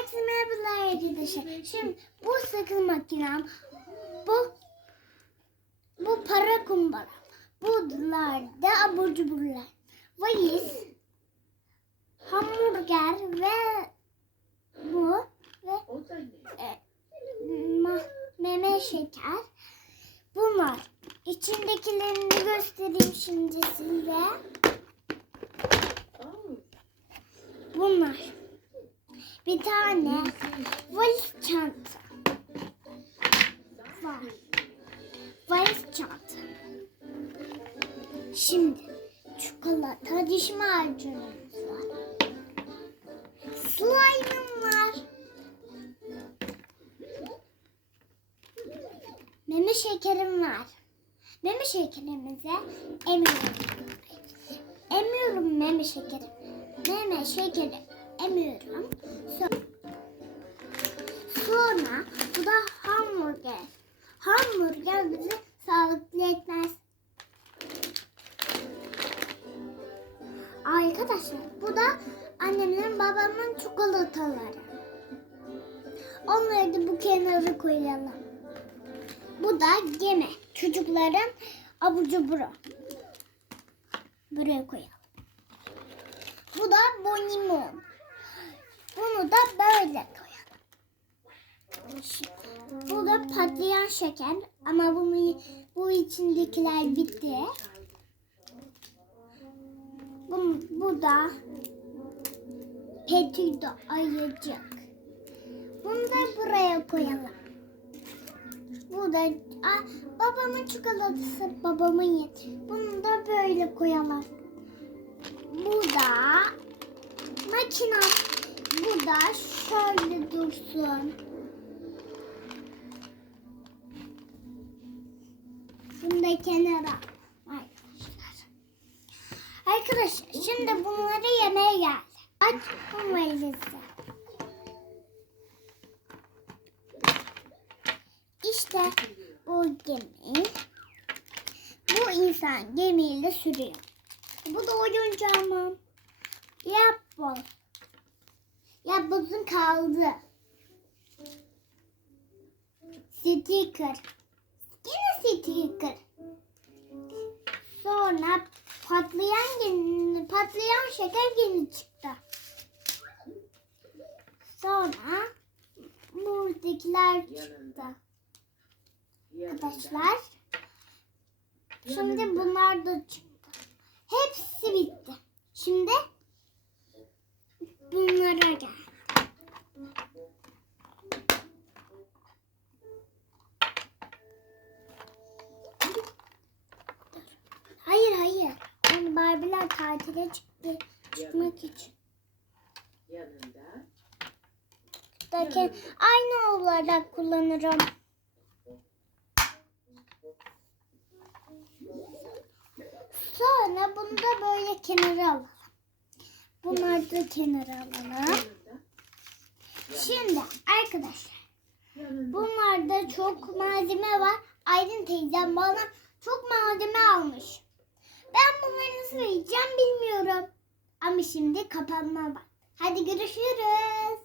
Herkese merhabalar arkadaşlar. Şimdi bu sakın makinem, bu bu para kumbara, bunlar da abur cuburlar, valiz, hamburger ve bu ve e, ma, meme şeker. Bunlar. İçindekilerini göstereyim şimdi size. Bunlar. Bir tane valiz çanta var. Valiz çanta. Şimdi çikolata diş macunumuz var. Slime'ım var. Meme şekerim var. Meme şekerimize emiyorum. Emiyorum meme şekeri. Meme şekeri emiyorum. So- Sonra bu da hamburger. Hamburger bizi sağlıklı etmez. Arkadaşlar bu da annemin babamın çikolataları. Onları da bu kenara koyalım. Bu da gemi. Çocukların abur cuburu. Buraya koyalım. Bu da bonimon. Bunu da böyle koyalım. Bu da patlayan şeker ama bunu bu içindekiler bitti. Bu, bu da petito ayıcık. Bunu da buraya koyalım. Bu da Aa, babamın çikolatası babamın yet. Bunu da böyle koyalım. Bu da makina. Bu da şöyle dursun. Bunu da kenara. Arkadaşlar. Arkadaşlar şimdi bunları yemeye geldi. Aç bu valizi. İşte bu gemi. Bu insan gemiyle sürüyor. Bu da oyuncağım. Yap bu. Ya buzun kaldı. Sticker. Yine sticker. Sonra patlayan patlayan şeker gemi çıktı. Sonra buradakiler çıktı. Arkadaşlar. Şimdi bunlar da çıktı. Hepsi bitti. Yani Barbie'ler tatile çıktı. Çıkmak için. yanında Derken aynı olarak kullanırım. Sonra bunu da böyle kenara alalım. Bunları da kenara alalım. yanında Şimdi arkadaşlar yanında bunlarda çok malzeme var. Aydın teyzem bana çok malzeme almış. Bunları nasıl yiyeceğim bilmiyorum. Ama şimdi kapanma bak. Hadi görüşürüz.